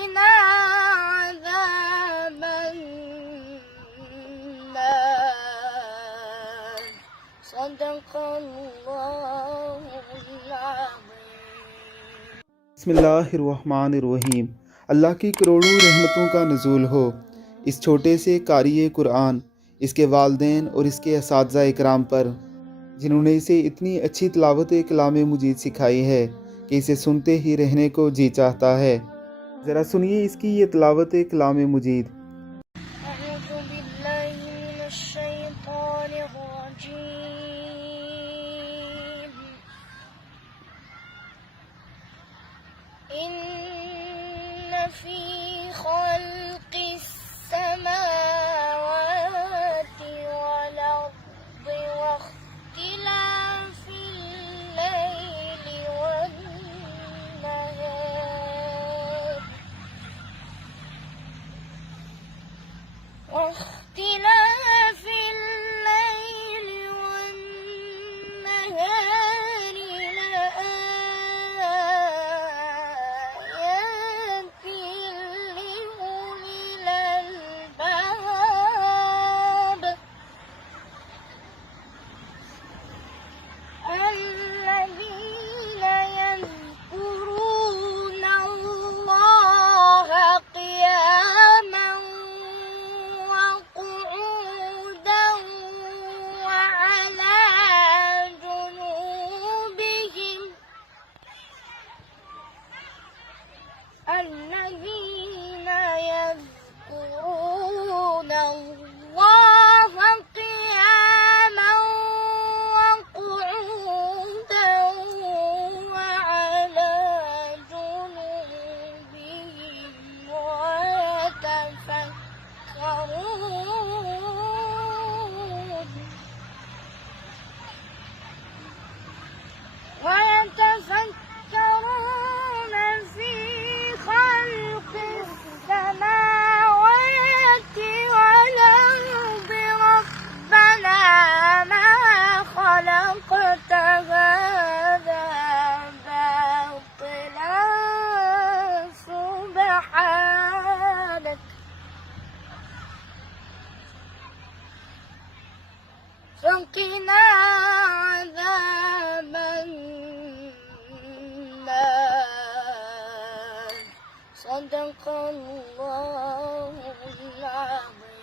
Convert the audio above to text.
وقنا عذاب النار صدق الله العظيم। बिस्मिल्लाहिर्रहमानिर्रहीम। अल्लाह की करोड़ों रहमतों का नुज़ूल हो इस छोटे से कारी कुरान, इसके वालिदैन और इसके असातिज़ा इकराम पर, जिन्होंने इसे इतनी अच्छी तिलावत कलाम मुजीद सिखाई है कि इसे सुनते ही रहने को जी चाहता है। ज़रा सुनिए इसकी ये तिलावत कलाम मुजीद। أعوذ بالله من الشيطان الرجيم إن في خلق السماوات والأرض واختلاف الليل والنهار لآيات لأولي الألباب الذين يذكرون الله قياما وقعودا وعلى جنوبهم الذين يذكرون الله قياما وقعودا وعلى جنوبهم ويتفكرون في خلق السماوات والأرض ربنا ما خلقت هذا باطلا سبحانك فقنا عذاب النار صدق الله العظيم.